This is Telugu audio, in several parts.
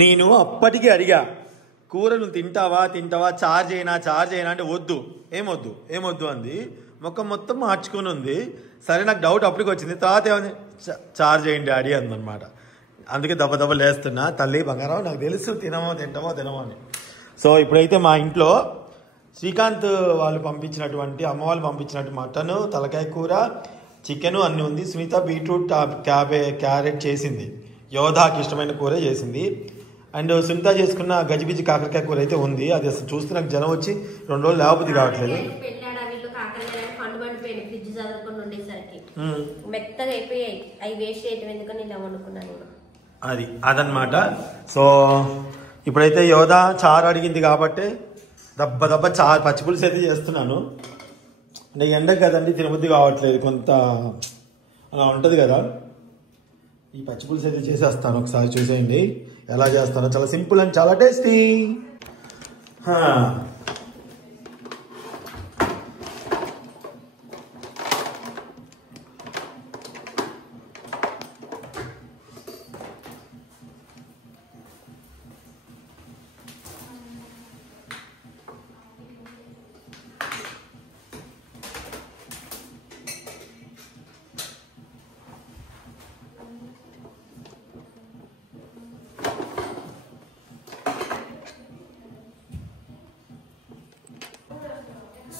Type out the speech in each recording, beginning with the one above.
నేను అప్పటికే అడిగా, కూరలు తింటావా తింటావా, చార్జ్ అయినా అంటే వద్దు ఏమొద్దు అంది. ముఖం మొత్తం మార్చుకొని ఉంది. సరే నాకు డౌట్ అప్పటికి వచ్చింది. తర్వాత ఏమైంది, చార్జ్ చేయండి డాడీ అందనమాట. అందుకే దెబ్బ లేస్తున్నా. తల్లి బంగారం నాకు తెలుసు తింటామో అని. సో ఇప్పుడైతే మా ఇంట్లో శ్రీకాంత్ వాళ్ళు పంపించినటువంటి అమ్మ వాళ్ళు పంపించినట్టు మటన్, తలకాయ కూర, చికెన్ అన్నీ ఉంది. సునీత బీట్రూట్ క్యారెట్ చేసింది. యోధాకి ఇష్టమైన కూర చేసింది. అండ్ సునీత చేసుకున్న గజిబిజి కాకరకాయ కూర అయితే ఉంది. అది అసలు చూస్తే నాకు జనం వచ్చి 2 రోజులు లేకపోతే కావట్లేదు. అదనమాట. సో ఇప్పుడైతే యోధా చారు అడిగింది కాబట్టి దెబ్బ చారు పచ్చిపులుసు అయితే చేస్తున్నాను. అంటే ఎండ కదండి, తినబుద్ధి కావట్లేదు, కొంత అలా ఉంటుంది కదా. ఈ పచ్చిపులుసు అయితే చేసేస్తాను, ఒకసారి చూసేయండి ఎలా చేస్తానో. చాలా సింపుల్ అండ్ చాలా టేస్టీ.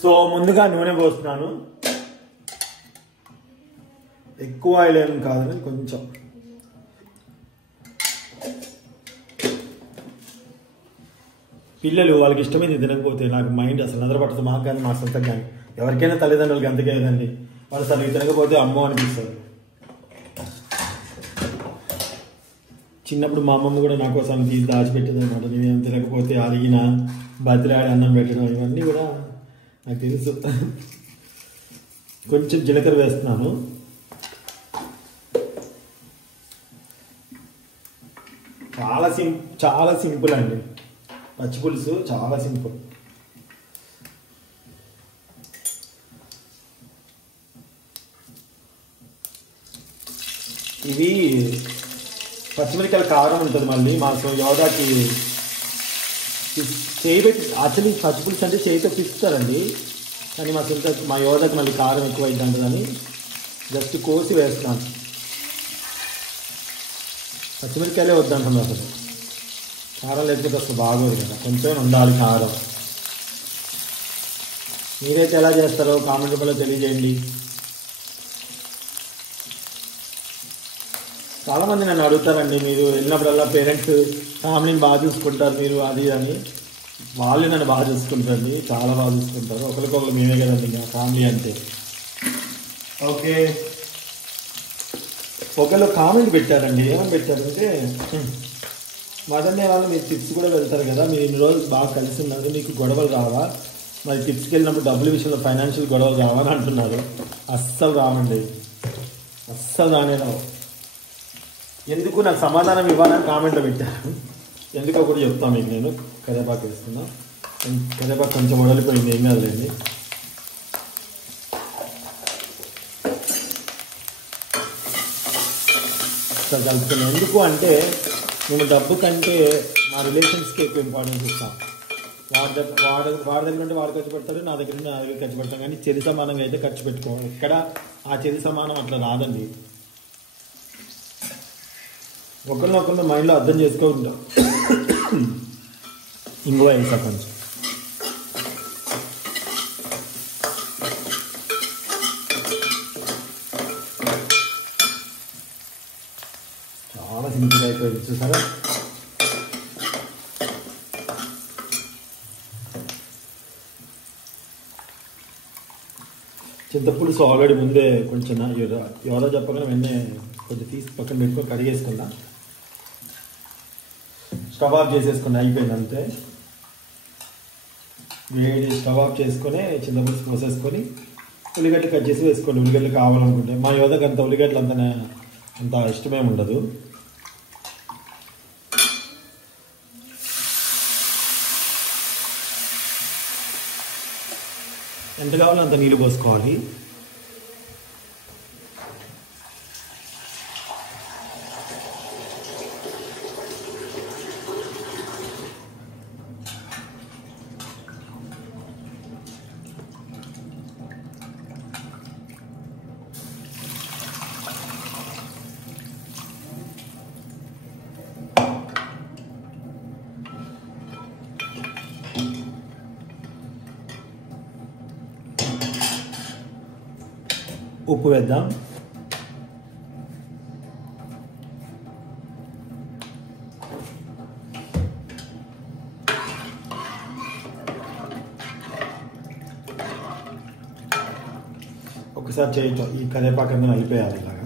సో ముందుగా నూనె పోస్తున్నాను. ఎక్కువ ఆయిల్ ఏం కాదని కొంచెం. పిల్లలు వాళ్ళకి ఇష్టమైంది తినకపోతే నాకు మైండ్ అసలు నిద్రపట్టదు. మాకు కానీ మా సొంతం కానీ ఎవరికైనా తల్లిదండ్రులకి అంతకే కదండి. వాళ్ళు సరిగ్గా తినకపోతే అమ్మో అనిపిస్తుంది. చిన్నప్పుడు మా అమ్మమ్మ కూడా నా కోసం తీసి దాచిపెట్టేది అనమాట. నేనేం తినకపోతే అడిగిన బతిలాడి అన్నం పెట్టడం ఇవన్నీ కూడా నాకు తెలుసు. కొంచెం జీలకర్ర వేస్తున్నాను. చాలా సింపుల్ అండి పచ్చిపులుసు, చాలా సింపుల్. ఇవి పచ్చిమిరకాయల కారం ఉంటుంది. మళ్ళీ మాకు యోధాకి చేయబెట్టి యాక్చువల్లీ పచ్చిపులుసు అంటే చేయితో పిస్తారండి, కానీ మా యోధాకి మళ్ళీ కారం ఎక్కువ అవుతుందని జస్ట్ కోసి వేస్తాను. పచ్చిమిరకాయలే వద్దంటున్నాను. అసలు కారం లేకపోతే అసలు బాగోదు కదా, కొంచెం ఉండాలి కారం. మీరైతే ఎలా చేస్తారో కామెంట్ రూపంలో తెలియజేయండి. చాలామంది నన్ను అడుగుతారండి, మీరు వెళ్ళినప్పుడల్లా పేరెంట్స్ ఫ్యామిలీని బాగా చూసుకుంటారు మీరు అది అని. వాళ్ళు నన్ను బాగా చూసుకుంటారండి, చాలా బాగా చూసుకుంటారు. ఒకరికొకరు మేమే కదండి నా ఫ్యామిలీ అంటే. ఓకే, ఒకళ్ళు కామెంట్ పెట్టారండి. ఏమని పెట్టారంటే, మదన్నే వాళ్ళు మీరు టిప్స్ కూడా వెళ్తారు కదా, మీరు ఇన్ని రోజులు బాగా కలిసి ఉన్నారు, మీకు గొడవలు రావా, మరి టిప్స్కి వెళ్ళినప్పుడు డబ్బుల విషయంలో ఫైనాన్షియల్ గొడవలు రావా అని అంటున్నారు. అస్సలు రావండి, అస్సలు రానే రావు. ఎందుకు నాకు సమాధానం ఇవ్వాలని కామెంట్లో పెట్టారు. ఎందుకో కూడా చెప్తాను మీకు. నేను కరివేపాకు వేస్తున్నా. కరివేపాకు కొంచెం వడలిపోయింది, ఏం కాదులేండి. కలుపుతున్నాను. ఎందుకు అంటే మేము డబ్బు కంటే మా రిలేషన్స్కి ఎక్కువ ఇంపార్టెన్స్ ఇస్తాం. వాడి దగ్గర నుండి వాడు ఖర్చు పెడతాడు, నా దగ్గర నుండి నా దగ్గర ఖర్చు పెడతాం. కానీ చెరి సమానంగా అయితే ఖర్చు పెట్టుకోవాలి. ఇక్కడ ఆ చెరి సమానం అట్లా రాదండి. ఒకరినొకరిని మైండ్లో అర్థం చేసుకుంటాం. ఇంగువ వేసా కొంచెం. చాలా సింపుల్గా అయిపోయింది చూసారా. చింతపులుసు ఆల్రెడీ ముందే కొంచెం ఎవరో చెప్పగానే వెంటనే కొంచెం తీసి పక్కన పెట్టుకొని కడిగేసుకున్నా. స్టవ్ ఆఫ్ చేసేసుకుని అయిపోయింది అంతే. వేడి స్టవ్ ఆఫ్ చేసుకొని చింతపులుసు పోసేసుకొని ఉల్లిగడ్డలు కట్ చేసి వేసుకోండి. ఉల్లిగడ్డలు కావాలనుకుంటే. మా యోధకి అంత ఉల్లిగడ్డలు అంత ఇష్టమేమి ఉండదు. ఎంత కావాలో అంత నీళ్ళు పోసుకోవాలి. ఉప్పు వేద్దాం. ఒకసారి చేయటం ఈ కరివేపాకు కలిపేయాలి ఇలాగా.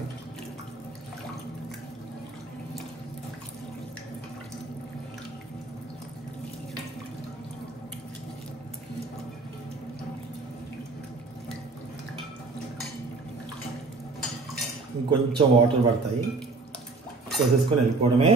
ఇంకొంచెం వాటర్ పడతాయి, వేసేసుకొని వెళ్ళిపోవడమే.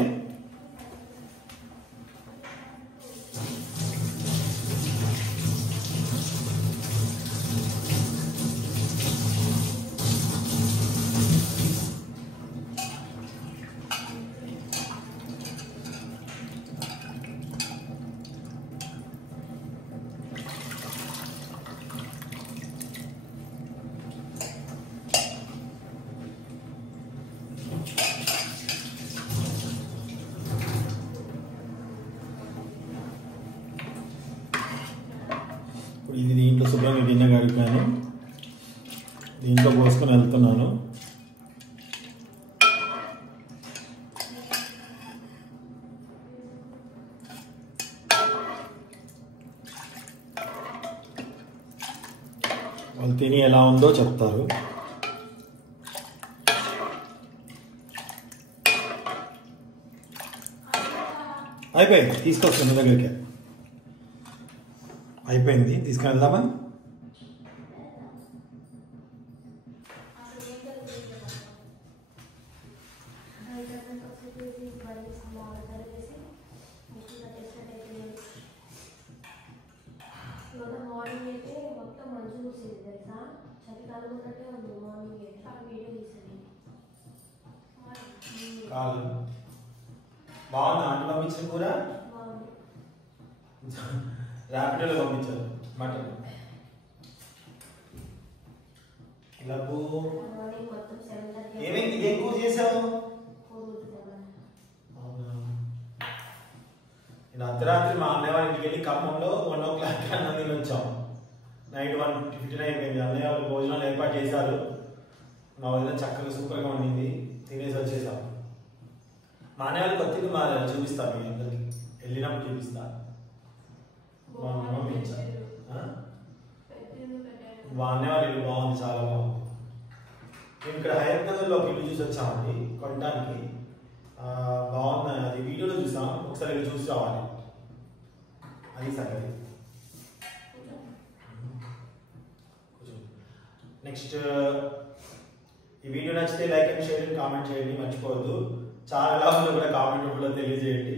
ఇది దీంట్లో శుభ్రంగా గిన్నె కడిపాను, దీంట్లో పోసుకొని వెళ్తున్నాను. వాళ్ళు తిని ఎలా ఉందో చెప్తారు. అయిపోయింది, తీసుకొస్తాను దగ్గరికి. అయిపోయింది, తీసుకుని వెళ్దామా? మార్నింగ్ అయితే మొత్తం మంచు చూసేది తెలుసా, చలికాలం ఉన్నట్టే ఉంది. మార్నింగ్ అయితే ఆ వీడియో తీసేది. బాగుంది. ఆంటీ పంపించిన కూర ర్యాపిడోలో పంపించారు. మటన్ ఏమైంది? ఇదేం కూర చేసావు? నేను అర్ధరాత్రి మా అన్నయ్య వాళ్ళ ఇంటికి వెళ్ళి ఖమ్మంలో 1 o'clock అన్నం తిని వచ్చాం. నైట్ 1:59 అయిపోయింది. అన్నయ్య వాళ్ళు భోజనాలు ఏర్పాటు చేశారు. మా వదిన చక్కగా సూపర్గా ఉండింది, తినేసి వచ్చేసాం. మా అన్నయ్య వాళ్ళు కొత్తగా మా చూపిస్తాను, మీ అందరికి వెళ్ళినప్పుడు చూపిస్తా. మా అన్నయ్య వాళ్ళ ఇల్లు బాగుంది, చాలా బాగుంది. మేము ఇక్కడ హయత్ నగర్లో ఒక ఇల్లు చూసి వచ్చామండి కొనడానికి. బాగుంది, అది వీడియోలో చూసాం, ఒకసారి వెళ్ళి చూసి రావాలి. అది సంగతి. నెక్స్ట్ ఈ వీడియో నచ్చితే like and share and comment చేయండి, మర్చిపోవద్దు. చాలా మంది కూడా కామెంట్ రూపంలో తెలియజేయండి.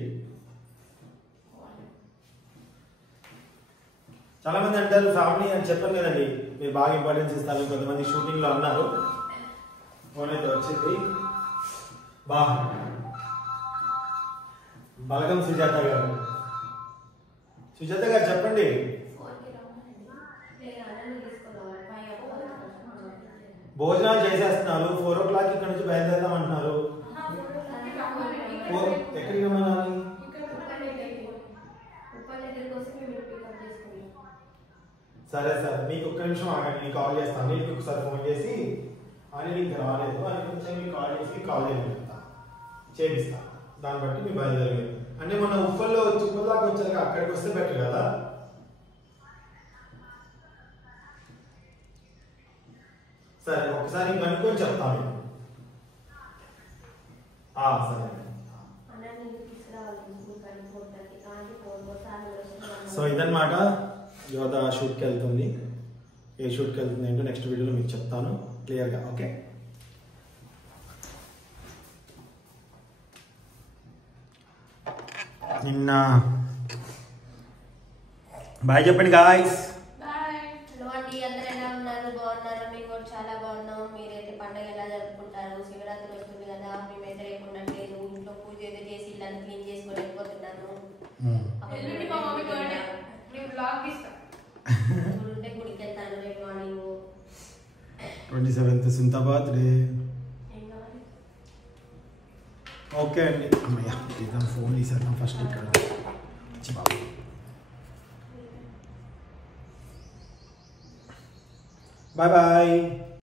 చాలా మంది అంటారు ఫ్యామిలీ అని చెప్పాను కదండి, మీరు బాగా ఇంపార్టెన్స్ ఇస్తారు. కొంతమంది షూటింగ్లో అన్నారు. ఫోన్ అయితే వచ్చింది. బలగం సుజాత గారు. సుజాత గారు చెప్పండి. భోజనాలు చేసేస్తున్నారు, 4 o'clock ఇక్కడ నుంచి బయలుదేరదాం అంటున్నారు. ఎక్కడికి రమ్మన్నారు? సరే సార్, మీకు ఒక్క నిమిషం ఆగండి, నేను కాల్ చేస్తాను. నీకు ఒకసారి ఫోన్ చేసి అని ఇంకా రాలేదు అని కొంచెం మీకు కాల్ చేసి కాల్ చేపిస్తా. దాన్ని బట్టి మీ బయలుదేరలేదు అంటే మన ఉప్పల్లో దాకా వచ్చాక అక్కడికి వస్తే బెటర్ కదా. సరే, ఒకసారి కనుక్కొని చెప్తాను. సరే. సో ఇదన్నమాట, యోధ షూట్కి వెళ్తుంది. ఏ షూట్కి వెళ్తుంది ఏంటో నెక్స్ట్ వీడియోలో మీకు చెప్తాను క్లియర్గా. ఓకే, నిన్న బాయ్ చెప్పండి గాయ్స్. హలో అండి, అందరూ ఎలా ఉన్నారు? బాగున్నారా? మేము కూడా చాలా బాగున్నాం. మీరైతే పండుగ ఎలా జరుపుకుంటారు? శివరాత్రి వస్తుంది కదా, మేమైతే రేపు ఉండట్లేదు. ఇంట్లో పూజ ఏదో చేసి ఇల్లు క్లీన్ చేసుకొని వెళ్ళిపోతున్నాను. ఉంటే గుడికి వెళ్తాను రేపు మార్నింగ్. 27th సుంత birthday. ఓకే అండి, అమ్మయ్య ఇదాం ఫోన్ తీసేద్దాం ఫస్ట్ ఇక్కడ. Bye bye.